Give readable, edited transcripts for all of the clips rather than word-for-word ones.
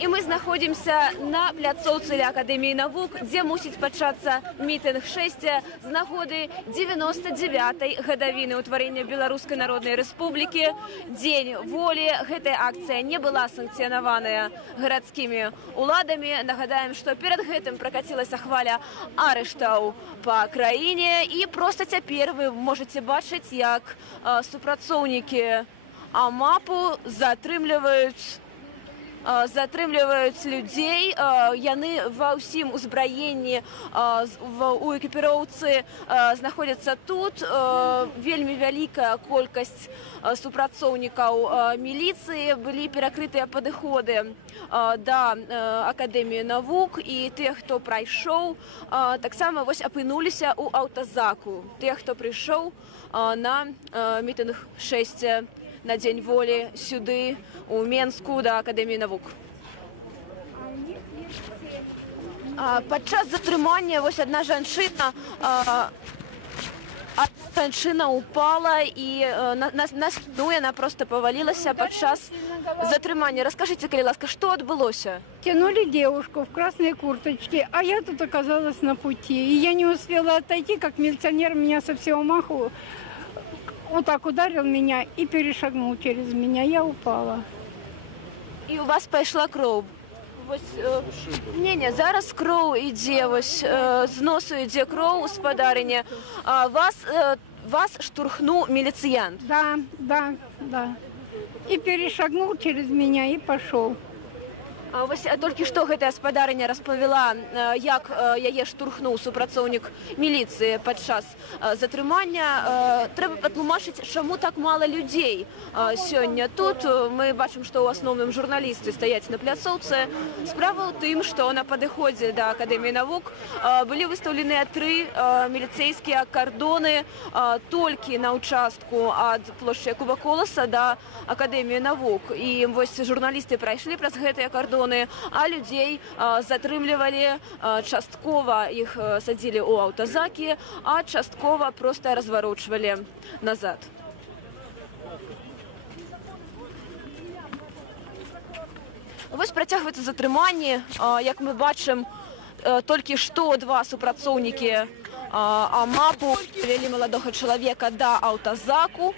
І ми знаходимося на пляцоўцы ля Акадэміі навук, дзе мусіць пачацца мітынг 6 з нагоды 99-й гадавіны ўтварэння Беларускай Народнай Рэспублікі. Дзень волі. Гэтая акцыя не была санкцыянаваная гарадскімі уладамі. Нагадаем, што перад гэтым пракацілася хваля арыштаў па краіне. І проста цяпер вы можаце бачыць, як супрацоўнікі АМАПу затрымліваюць людзей. Яны ва ўсім узбраенні, у экіпіроўцы знаходзяцца тут. Вельмі вялікая колькасць супрацоўнікаў міліцыі, былі перакрытыя падыходы да Акадэміі навук, і тыя, хто прайшоў, таксама вось апынуліся ў аўтазаку. Тыя, хто прыйшоў на мітынг 6 на Дзень волі сюды, у Менску, да Акадэміі навук. Падчас затрымання вось адна жанчына упала, і на спіну яна проста павалілася падчас затрымання. Раскажыце, калі ласка, што адбылося? Тянули девушку в красной курточке, а я тут оказалась на пути. И я не успела отойти, как милиционер меня со всего маху вот так ударил меня и перешагнул через меня. Я упала. І у вас пайшла кроў? Не, зараз кроў ідзе, вось з носу ідзе кроў, спадарыня. Вас штурхнуў міліцыянт? Да. И перешагнул через меня и пошел. Вось толькі што гэтая спадарыня распавяла, як яе штурхнуў супрацоўнік міліцыі падчас затрымання. Трэба патлумачыць, чаму так мала людзей сёння тут. Мы бачым, што ў асноўным журналісты стаяць на пляцоўцы. Справа ў тым, што на падыходзе да Акадэміі навук былі выстаўленыя 3 міліцэйскія кардоны толькі на ўчастку ад плошчы Якуба Коласа да Акадэміі навук. І вось журналісты прайшлі праз гэтыя кардоны, а людзей затрымлівалі, часткова іх садзілі ў аўтазакі, а часткова проста разварочвалі назад. Вось працягваецца затрыманне. Як мы бачым, толькі што 2 супрацоўнікі АМАПу вялі маладога чалавека да аўтазаку.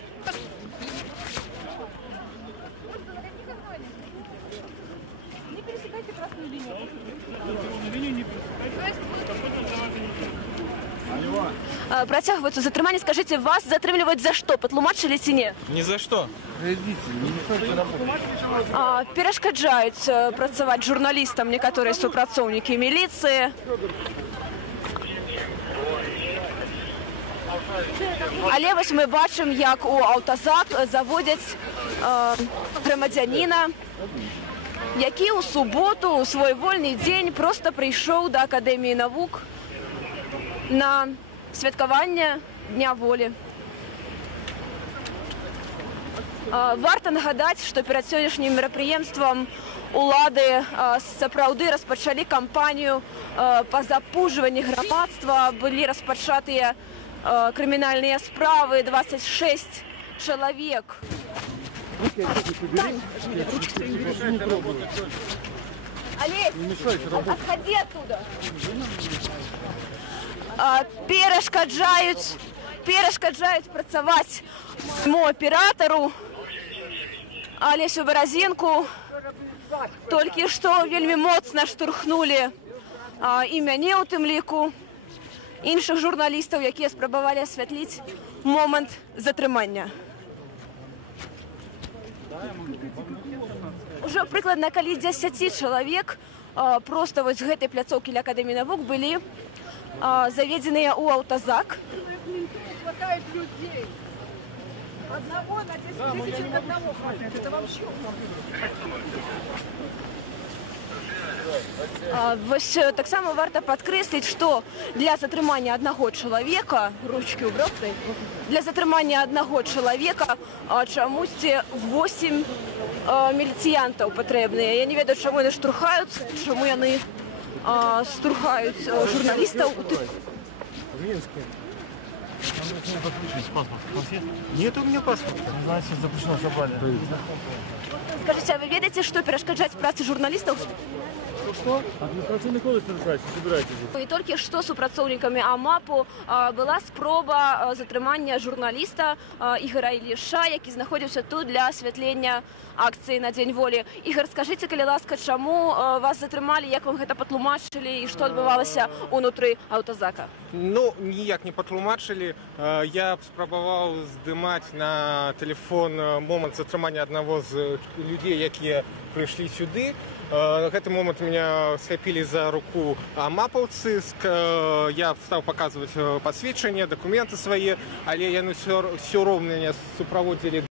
Працягваецца затрыманне. Скажыце, вас затрымліваюць за што? Патлумачылі ці не? Ні за што. Перашкаджаюць працаваць журналістам некаторыя супрацоўнікі міліцыі. Але вось мы бачым, як у аўтазак заводзяць грамадзяніна, які ў суботу, у свой вольны дзень, проста прыйшоў да Акадэміі навук на святкаванне Дня волі. Варта нагадаць, што перад сённяшнім мерапрыемствам улады сапраўды распачалі кампанію па запужванні грамадства. Былі распачатыя крымінальныя справы, 26 чалавек. Олесь, отходи оттуда. Перашкаджаюць працаваць моему аператару Олесю Баразенку. Толькі што вельмі моцна штурхнулі і мяне ў тым ліку, іншых журналістаў, якія спрабавалі асвятліць момант затрымання. Ужо прыкладна каля 10 чалавек проста вось з гэтай пляцоўкі ля Акадэміі навук былі заведзеныя ў аўтазак. Хватает людей. Одного на 10 тысяч одного хватает. Это вообще Вось таксама варта падкрэсліць, што для затрымання аднаго чалавека, ручкі ўбраў, для затрымання аднаго чалавека чамусьці 8 міліцыянтаў патрэбныя. Я не ведаю, чаму яны штурхаюцца, чаму яны штурхаюць журналістаў. Паспорт у вас есть? Нет у меня паспорта. Значит, запрещено собрание. Скажите, а вы ведаете, что перешкоджать працы журналистов? Что? Административный кодекс нарушаете, собираетесь. І тільки що супрацовниками АМАПу була спроба затримання журналіста Ігора Ілліша, який знаходився тут для освітлення акції на День волі. Ігор, скажіть, калі ласка, чому вас затримали, як вам гэта патлумачылі і што адбывалася ўнутры аўтазака? Ну, ніяк не патлумачылі. Я спрабаваў здымаць на телефон момант затрымання аднаго з людзей, якія прыйшлі сюды. На гэты момант меня схапілі за руку амапаўцы. Я стаў паказваць пасведчанне, дакументы свае, але яны ўсё роўна мяне суправодзілі